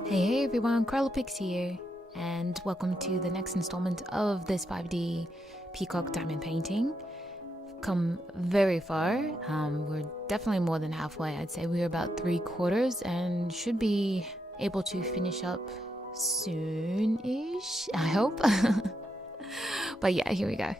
Hey everyone, Cralopix here, and welcome to the next installment of this 5D Peacock diamond painting. Come very far. We're definitely more than halfway. I'd say we're about 3/4 and should be able to finish up soon-ish, I hope. But yeah, here we go.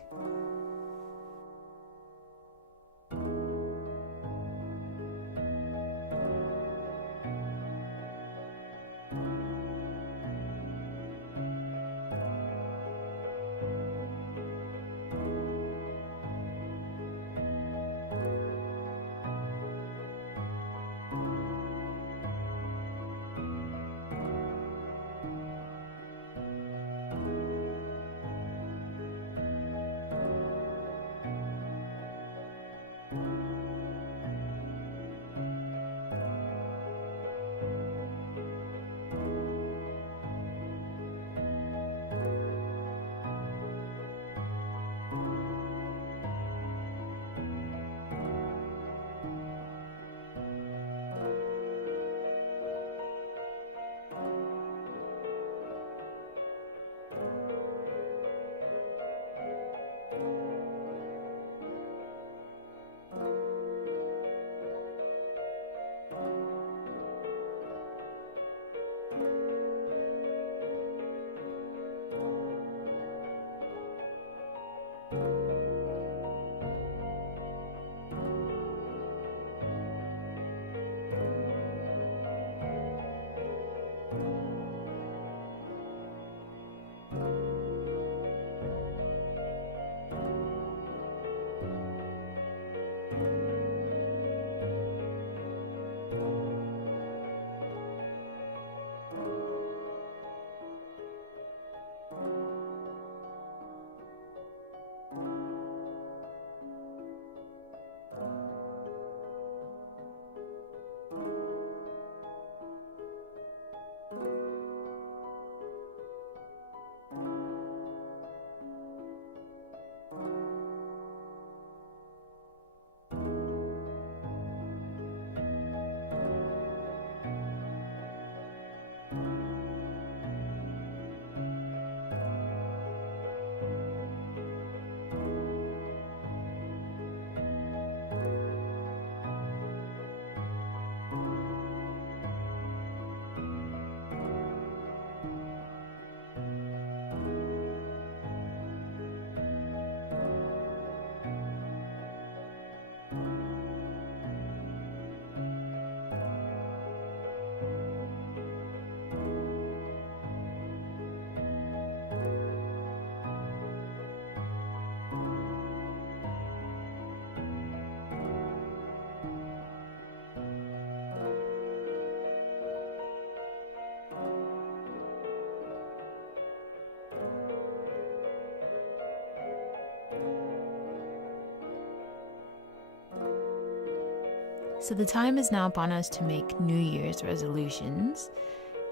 So the time is now upon us to make New Year's resolutions.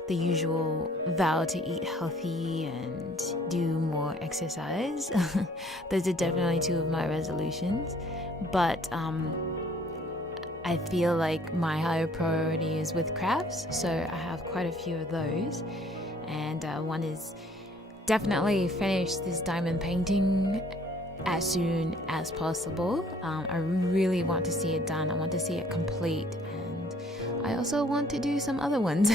The usual vow to eat healthy and do more exercise. Those are definitely two of my resolutions. But I feel like my higher priority is with crafts, so I have quite a few of those. And one is definitely finish this diamond painting as soon as possible. I really want to see it done. I want to see it complete, and I also want to do some other ones.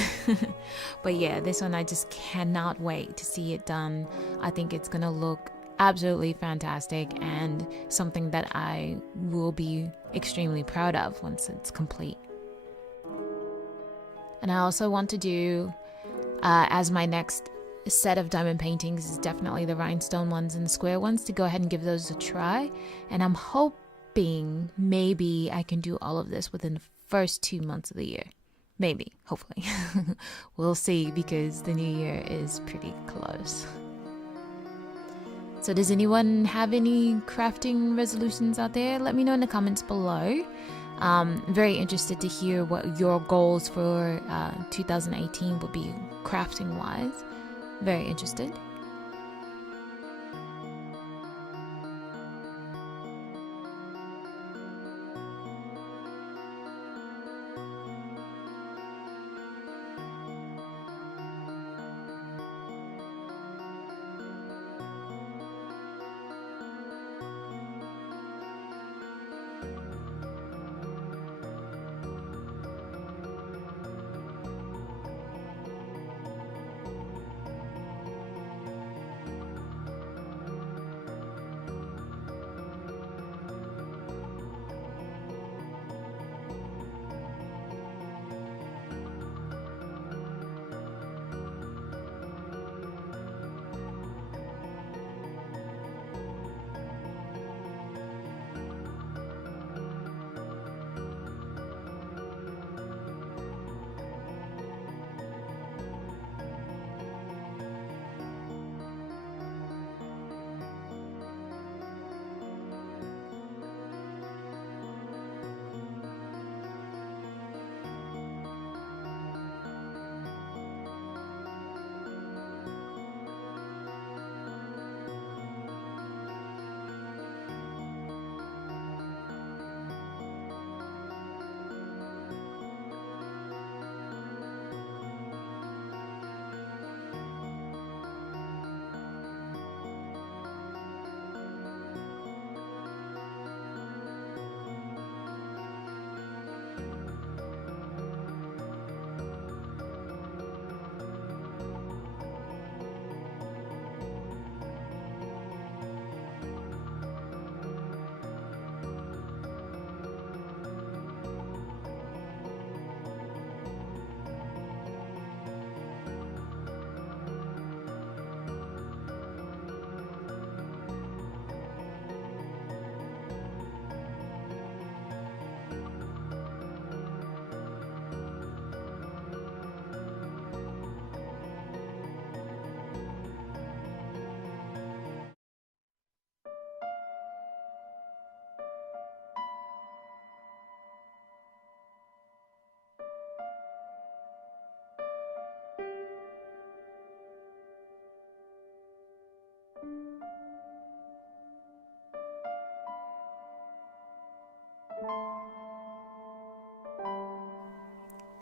But yeah, this one I just cannot wait to see it done. I think it's gonna look absolutely fantastic and something that I will be extremely proud of once it's complete. And I also want to do as my next set of diamond paintings is definitely the rhinestone ones and the square ones, to go ahead and give those a try. And I'm hoping maybe I can do all of this within the first 2 months of the year. Maybe, hopefully. We'll see, because the new year is pretty close. So does anyone have any crafting resolutions out there? Let me know in the comments below. Very interested to hear what your goals for 2018 will be crafting wise. Very interested.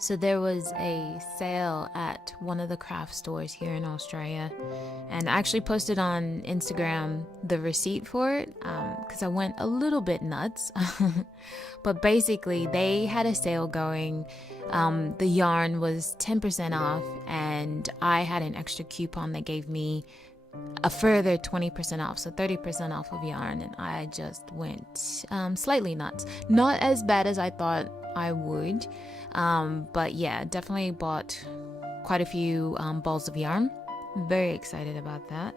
So there was a sale at one of the craft stores here in Australia, and I actually posted on Instagram the receipt for it because I went a little bit nuts. But basically, they had a sale going. The yarn was 10% off, and I had an extra coupon that gave me a further 20% off, so 30% off of yarn, and I just went slightly nuts. Not as bad as I thought I would. But yeah, definitely bought quite a few balls of yarn. Very excited about that.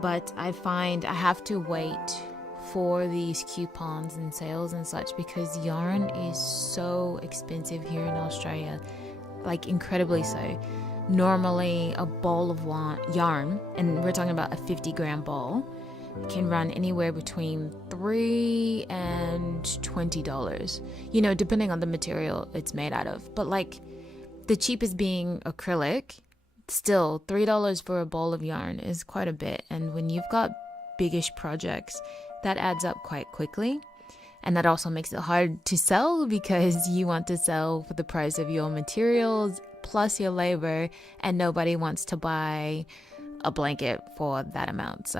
But I find I have to wait for these coupons and sales and such because yarn is so expensive here in Australia, like incredibly so. Normally a ball of yarn, and we're talking about a 50-gram ball, can run anywhere between $3 and $20, you know, depending on the material it's made out of. But like the cheapest being acrylic, still $3 for a ball of yarn is quite a bit. And when you've got biggish projects, that adds up quite quickly. And that also makes it hard to sell because you want to sell for the price of your materials plus your labor, and nobody wants to buy a blanket for that amount, so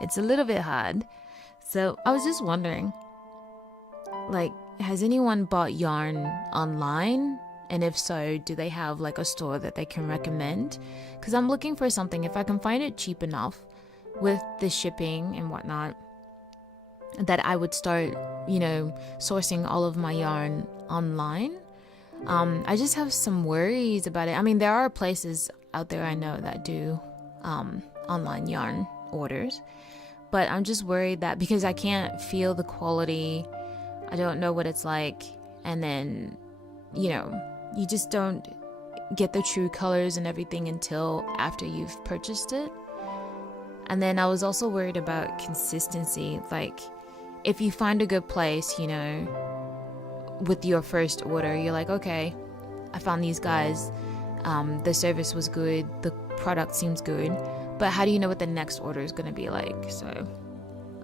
it's a little bit hard. So I was just wondering, like, has anyone bought yarn online? And if so, do they have like a store that they can recommend? Because I'm looking for something, if I can find it cheap enough with the shipping and whatnot, that I would start, you know, sourcing all of my yarn online. I just have some worries about it. I mean, there are places out there I know that do online yarn orders, but I'm just worried that because I can't feel the quality, I don't know what it's like, and then, you know, you just don't get the true colors and everything until after you've purchased it. And then I was also worried about consistency, like if you find a good place, you know, with your first order, you're like, okay, I found these guys, the service was good, the product seems good, but how do you know what the next order is going to be like? So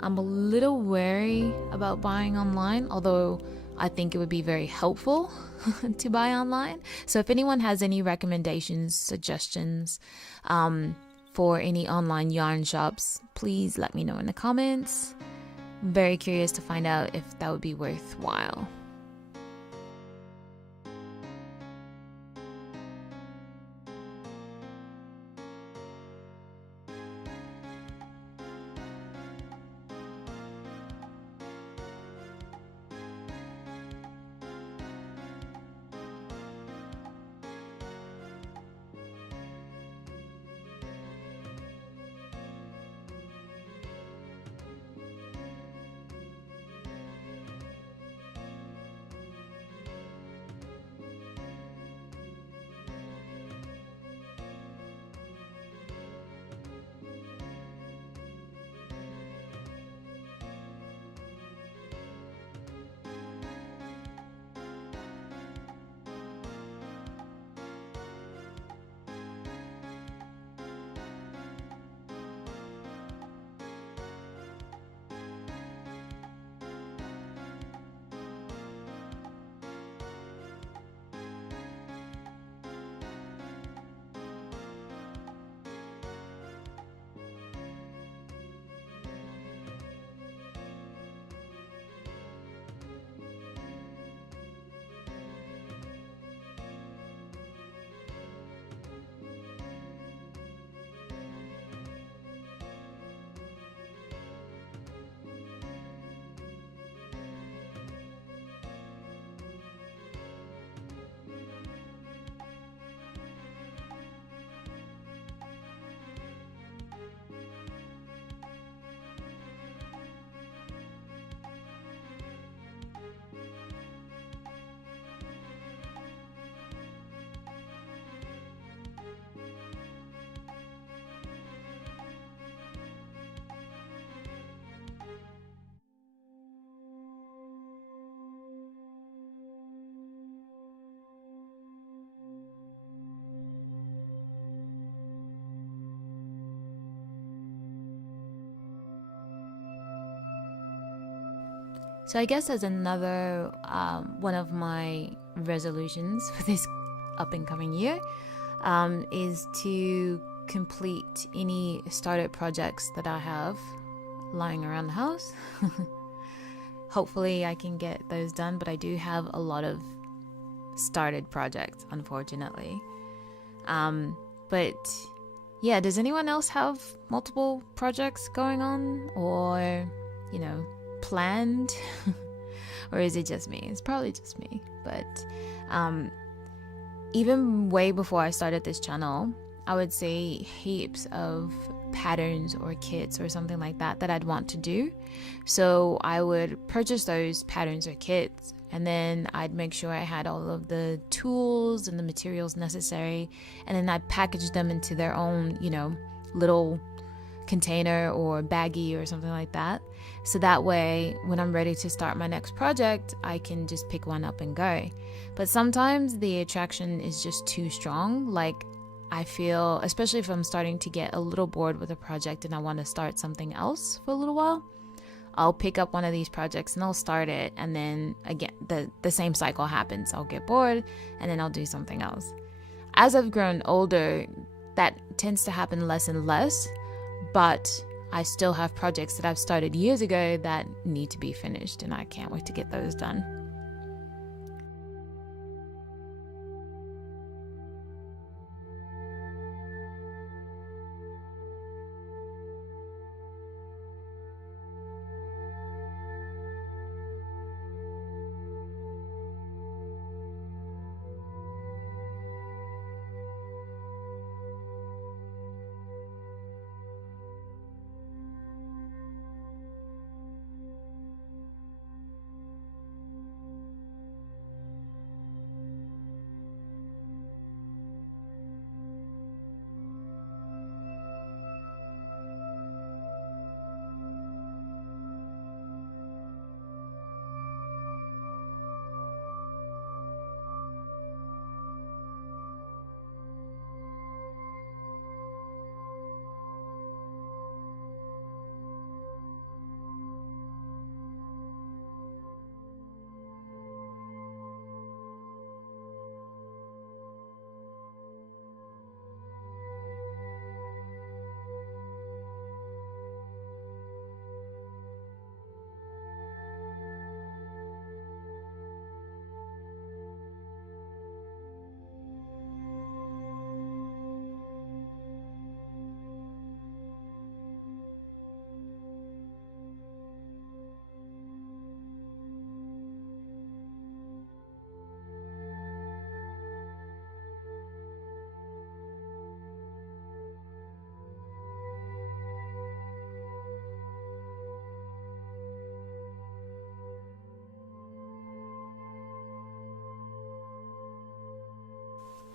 I'm a little wary about buying online, although I think it would be very helpful to buy online. So if anyone has any recommendations, suggestions for any online yarn shops, please let me know in the comments. I'm very curious to find out if that would be worthwhile. So I guess as another one of my resolutions for this up and coming year is to complete any started projects that I have lying around the house. Hopefully I can get those done, but I do have a lot of started projects, unfortunately. But yeah, does anyone else have multiple projects going on, or planned? Or is it just me? It's probably just me. But even way before I started this channel, I would say heaps of patterns or kits or something like that I'd want to do. So I would purchase those patterns or kits, and then I'd make sure I had all of the tools and the materials necessary, and then I'd package them into their own, little container or baggie or something like that. So that way, when I'm ready to start my next project, I can just pick one up and go. But sometimes the attraction is just too strong. Like, I feel, especially if I'm starting to get a little bored with a project and I want to start something else for a little while, I'll pick up one of these projects and I'll start it, and then again the same cycle happens. I'll get bored and then I'll do something else. As I've grown older, that tends to happen less and less, but I still have projects that I've started years ago that need to be finished, and I can't wait to get those done.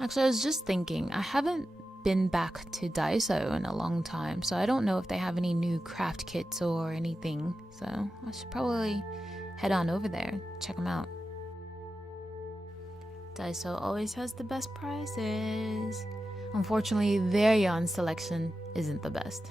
Actually, I was just thinking, I haven't been back to Daiso in a long time, so I don't know if they have any new craft kits or anything. So I should probably head on over there, check them out. Daiso always has the best prices. Unfortunately, their yarn selection isn't the best.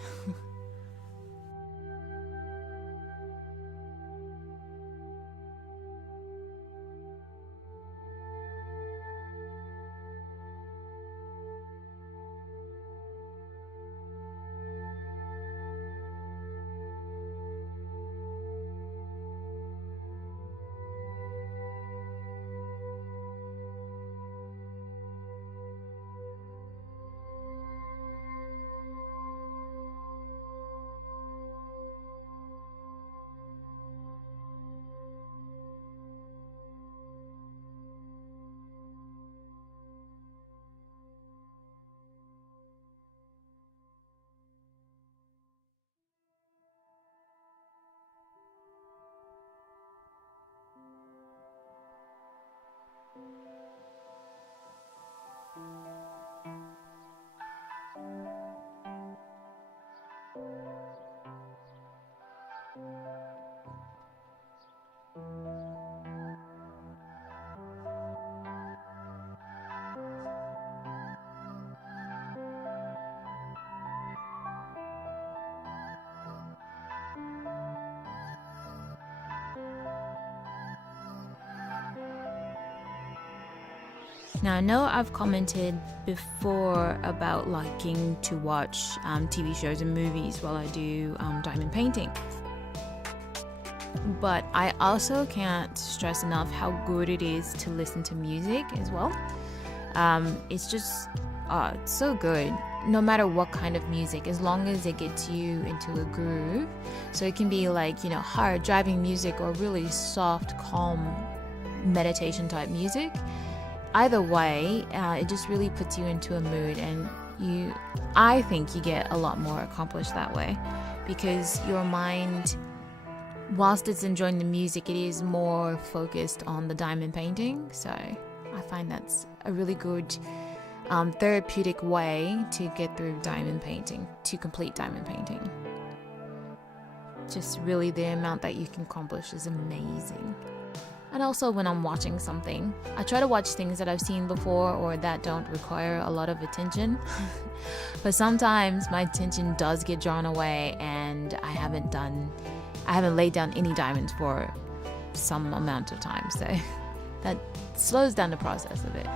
Now, I know I've commented before about liking to watch TV shows and movies while I do diamond painting. But I also can't stress enough how good it is to listen to music as well. It's just it's so good, no matter what kind of music, as long as it gets you into a groove. So it can be like, you know, hard driving music or really soft, calm meditation type music. Either way, it just really puts you into a mood, and I think you get a lot more accomplished that way, because your mind, whilst it's enjoying the music, it is more focused on the diamond painting. So I find that's a really good therapeutic way to get through diamond painting, to complete diamond painting. Just really the amount that you can accomplish is amazing. And also when I'm watching something, I try to watch things that I've seen before or that don't require a lot of attention. But sometimes my attention does get drawn away and I haven't laid down any diamonds for some amount of time. So that slows down the process a bit.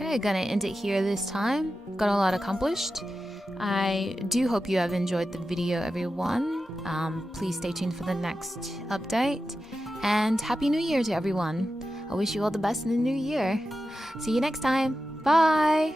Okay, gonna end it here this time. Got a lot accomplished. I do hope you have enjoyed the video, everyone. Please stay tuned for the next update. And Happy New Year to everyone. I wish you all the best in the new year. See you next time. Bye!